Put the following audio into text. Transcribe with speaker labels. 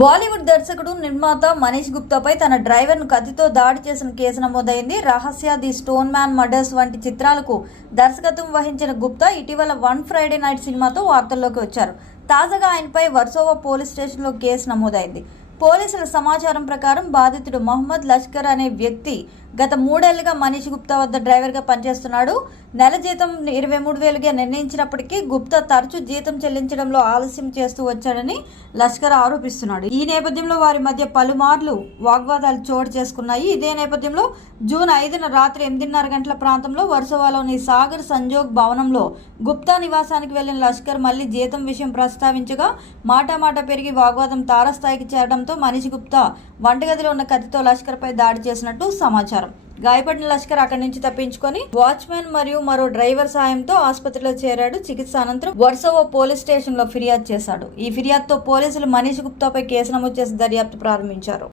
Speaker 1: బాలీవుడ్ దర్శకుడు నిర్మాత మనీష్ గుప్తాపై తన డ్రైవర్ను కత్తితో దాడి చేసిన కేసు నమోదైంది. రహస్య ది స్టోన్ మ్యాన్ మర్డర్స్ వంటి చిత్రాలకు దర్శకత్వం వహించిన గుప్తా ఇటీవల వన్ ఫ్రైడే నైట్ సినిమాతో వార్తల్లోకి వచ్చారు. తాజాగా ఆయనపై వర్సోవా పోలీస్ స్టేషన్లో కేసు నమోదైంది. పోలీసుల సమాచారం ప్రకారం బాధితుడు మహమ్మద్ లష్కర్ అనే వ్యక్తి గత మూడేళ్ళుగా మనీష్ గుప్తా వద్ద డ్రైవర్గా పనిచేస్తున్నాడు. నెల జీతం ఇరవై మూడు వేలుగా నిర్ణయించినప్పటికీ గుప్తా తరచూ జీతం చెల్లించడంలో ఆలస్యం చేస్తూ వచ్చాడని లష్కర్ ఆరోపిస్తున్నాడు. ఈ నేపథ్యంలో వారి మధ్య పలుమార్లు వాగ్వాదాలు చోటు చేసుకున్నాయి. ఇదే నేపథ్యంలో జూన్ ఐదున రాత్రి ఎనిమిదిన్నర గంటల ప్రాంతంలో వరుసవాలోని సాగర్ సంజోగ్ భవనంలో గుప్తా నివాసానికి వెళ్ళిన లష్కర్ మళ్ళీ జీతం విషయం ప్రస్తావించగా మాటామాట పెరిగి వాగ్వాదం తారస్థాయికి చేరడంతో మనీష్ గుప్తా వంటగదిలో ఉన్న కత్తితో లష్కర్పై దాడి చేసినట్టు సమాచారం. గాయపడిన లష్కర్ అక్కడి నుంచి తప్పించుకొని వాచ్మెన్ మరియు మరో డ్రైవర్ సాయంతో ఆసుపత్రిలో చేరాడు. చికిత్స అనంతరం వర్సోవో పోలీస్ స్టేషన్లో ఫిర్యాదు చేశాడు. ఈ ఫిర్యాదుతో పోలీసులు మనీష్ గుప్తాపై కేసు నమోదు చేసి దర్యాప్తు ప్రారంభించారు.